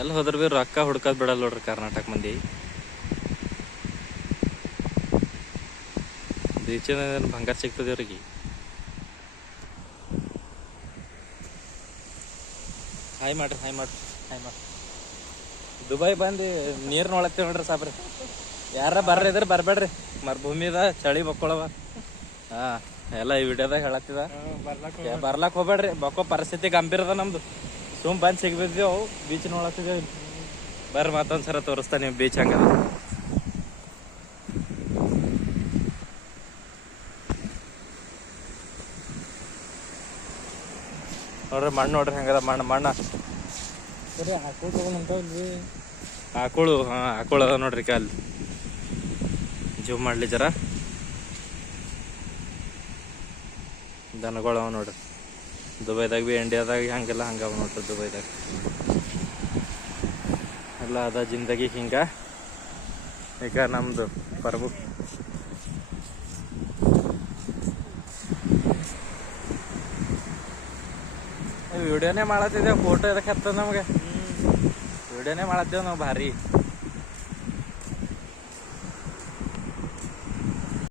ಎಲ್ಲ ಹೋದ್ರ ಬಿ ರೊಕ್ಕ ಹುಡ್ಕೋದ್ ಬಿಡಲ್ಲ ನೋಡ್ರಿ ಕರ್ನಾಟಕ ಮಂದಿ. ಬೀಚಿನ ಬಂಗಾರ ಸಿಗ್ತದೆ ಅವ್ರಿಗೆ. ಹಾಯ್ ಮಾಡ್ರಿ ಹಾಯ್ ಮಾಡ್ರಿ ಹಾಯ್ ಮಾಡ್ರಿ. ದುಬೈ ಬಂದು ನೀರ್ ನೋಡತ್ತೇವ್ ನೋಡ್ರಿ ಸಾಬ್ರಿ. ಯಾರ ಬರ್ರಿ ಇದ್ರ ಬರ್ಬೇಡ್ರಿ, ಮರುಭೂಮಿದ ಚಳಿ ಬಕ್ಕೊಳವ. ಹಾ ಎಲ್ಲ ಈ ವಿಡಿಯೋದಾಗ ಹೇಳತ್ತಿದ, ಬರ್ಲಾಕ್ ಹೋಗ್ಬೇಡ್ರಿ. ಬಕ್ಕೋ ಪರಿಸ್ಥಿತಿ ಗಂಭೀರ ಅದ ನಮ್ದು. ಸುಮ್ ಬಂದ್ ಸಿಗ್ಬಿದ್ದೇವು, ಬೀಚ್ ನೋಡತ್ತಿದ್ದೇವೆ. ಬರ್ರಿ ಮತ್ತೊಂದ್ಸರ ತೋರಿಸ್ತಾ ನೀವು ಬೀಚ್ ಹಂಗದ. ನೋಡ್ರಿ ಮಣ್ಣು ನೋಡ್ರಿ ಹೆಂಗದ ಮಣ್ಣ. ಬರೀ ಹಾಕೋದು ತಗೊಂಡ್ರಿ ಆಕಳು. ಹಾ ಆಕಳು ಅದ ನೋಡ್ರಿ ಕಾಲ್ ಜೂಮ್ ಮಾಡ್ಲಿ ಜರ. ದನಗಳು ಅವ ನೋಡ್ರಿ. ದುಬೈದಾಗ ಬಿ ಇಂಡಿಯಾದಾಗ ಹಂಗೆಲ್ಲ ಹಂಗವ ನೋಡ್ರಿ. ದುಬೈದಾಗ ಎಲ್ಲ ಅದ ಜಿಂದಗಿ ಹಿಂಗ. ಈಗ ನಮ್ದು ಪರ್ಬು ವಿಡಿಯೋನೇ ಮಾಡತ್ತಿದ್ದೇವೆ. ಫೋಟೋ ಎದಕ್ಕೆ ಹತ್ತದ ನಮ್ಗೆ? ವಿಡಿಯೋನೇ ಮಾಡತ್ತೇವೆ ನಾವು ಭಾರಿ.